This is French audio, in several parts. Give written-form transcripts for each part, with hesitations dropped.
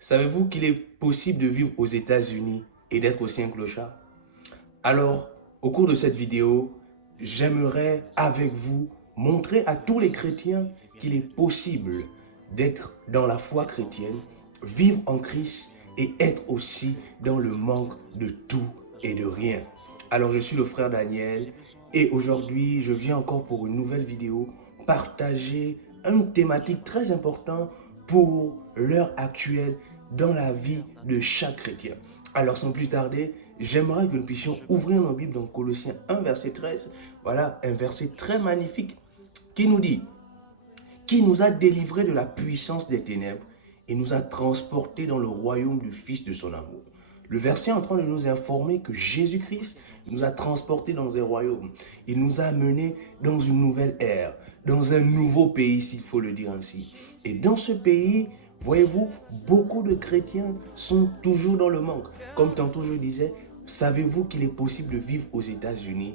Savez-vous qu'il est possible de vivre aux États-Unis et d'être aussi un clochard? Alors, au cours de cette vidéo, j'aimerais avec vous montrer à tous les chrétiens qu'il est possible d'être dans la foi chrétienne, vivre en Christ et être aussi dans le manque de tout et de rien. Alors, je suis le frère Daniel et aujourd'hui, je viens encore pour une nouvelle vidéo partager une thématique très importante pour l'heure actuelle dans la vie de chaque chrétien. Alors sans plus tarder, j'aimerais que nous puissions ouvrir nos Bibles dans Colossiens 1 verset 13. Voilà un verset très magnifique qui nous dit: qui nous a délivrés de la puissance des ténèbres et nous a transportés dans le royaume du Fils de son amour. Le verset est en train de nous informer que Jésus-Christ nous a transportés dans un royaume. Il nous a menés dans une nouvelle ère, dans un nouveau pays, s'il faut le dire ainsi. Et dans ce pays, voyez-vous, beaucoup de chrétiens sont toujours dans le manque. Comme tantôt je disais, savez-vous qu'il est possible de vivre aux États-Unis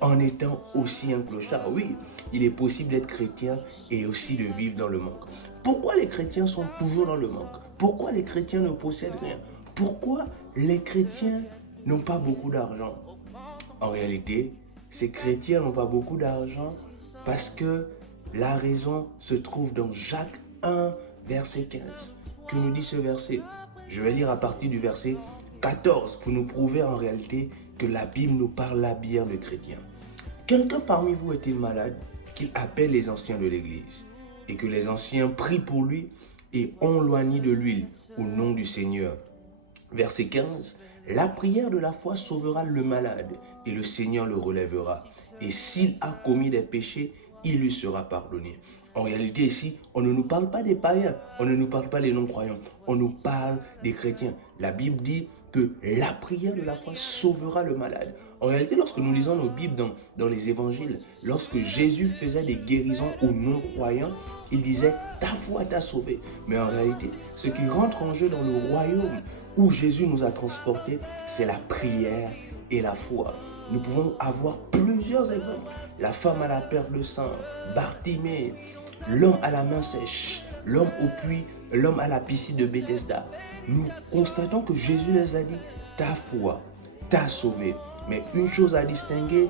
en étant aussi un clochard? Oui, il est possible d'être chrétien et aussi de vivre dans le manque. Pourquoi les chrétiens sont toujours dans le manque? Pourquoi les chrétiens ne possèdent rien? Pourquoi les chrétiens n'ont pas beaucoup d'argent? En réalité, ces chrétiens n'ont pas beaucoup d'argent parce que la raison se trouve dans Jacques 1, verset 15. Que nous dit ce verset? Je vais lire à partir du verset 14 pour nous prouver en réalité que la Bible nous parle bien de chrétiens. Quelqu'un parmi vous est-il malade, qu'il appelle les anciens de l'église et que les anciens prient pour lui et ont loigné de l'huile au nom du Seigneur? Verset 15, la prière de la foi sauvera le malade et le Seigneur le relèvera. Et s'il a commis des péchés, il lui sera pardonné. En réalité ici, on ne nous parle pas des païens, on ne nous parle pas des non-croyants, on nous parle des chrétiens. La Bible dit que la prière de la foi sauvera le malade. En réalité, lorsque nous lisons nos Bibles dans les évangiles, lorsque Jésus faisait des guérisons aux non-croyants, il disait « ta foi t'a sauvé ». Mais en réalité, ce qui rentre en jeu dans le royaume où Jésus nous a transportés, c'est la prière et la foi. Nous pouvons avoir plusieurs exemples. La femme à la perte de sang, Bartimée, l'homme à la main sèche, l'homme au puits, l'homme à la piscine de Bethesda. Nous constatons que Jésus les a dit, ta foi t'a sauvé. Mais une chose à distinguer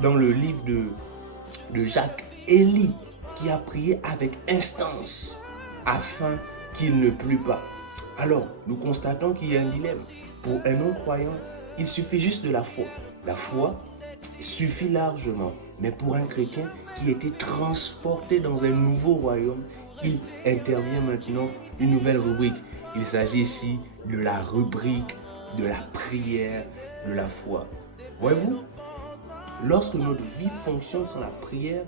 dans le livre de Jacques, Élie qui a prié avec instance afin qu'il ne plût pas. Alors, nous constatons qu'il y a un dilemme. Pour un non-croyant, il suffit juste de la foi. La foi suffit largement. Mais pour un chrétien qui était transporté dans un nouveau royaume, il intervient maintenant une nouvelle rubrique. Il s'agit ici de la rubrique de la prière de la foi. Voyez-vous, lorsque notre vie fonctionne sans la prière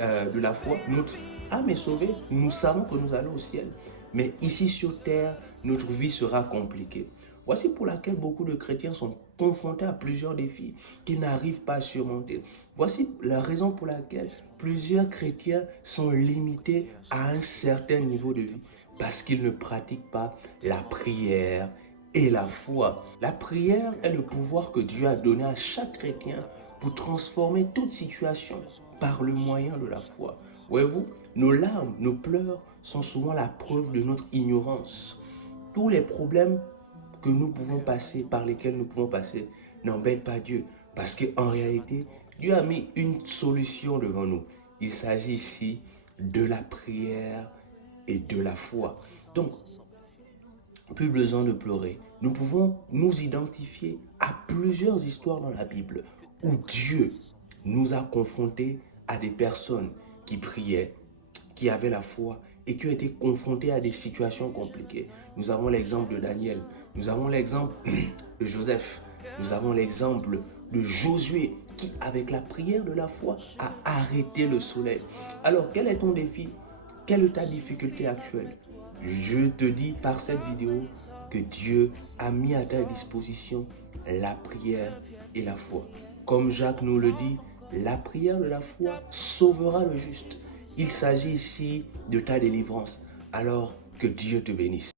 de la foi, notre âme est sauvée, nous savons que nous allons au ciel. Mais ici sur terre, notre vie sera compliquée. Voici pour laquelle beaucoup de chrétiens sont confrontés à plusieurs défis qu'ils n'arrivent pas à surmonter. Voici la raison pour laquelle plusieurs chrétiens sont limités à un certain niveau de vie. Parce qu'ils ne pratiquent pas la prière et la foi. La prière est le pouvoir que Dieu a donné à chaque chrétien pour transformer toute situation par le moyen de la foi. Voyez-vous, nos larmes, nos pleurs sont souvent la preuve de notre ignorance. Tous les problèmes que nous pouvons passer, par lesquels nous pouvons passer, n'embêtent pas Dieu. Parce qu'en réalité, Dieu a mis une solution devant nous. Il s'agit ici de la prière et de la foi. Donc, plus besoin de pleurer. Nous pouvons nous identifier à plusieurs histoires dans la Bible où Dieu nous a confrontés à des personnes qui priaient, qui avaient la foi et qui ont été confrontés à des situations compliquées. Nous avons l'exemple de Daniel, nous avons l'exemple de Joseph, nous avons l'exemple de Josué qui, avec la prière de la foi, a arrêté le soleil. Alors, quel est ton défi? Quelle est ta difficulté actuelle? Je te dis par cette vidéo que Dieu a mis à ta disposition la prière et la foi. Comme Jacques nous le dit, la prière de la foi sauvera le juste. Il s'agit ici de ta délivrance. Alors que Dieu te bénisse.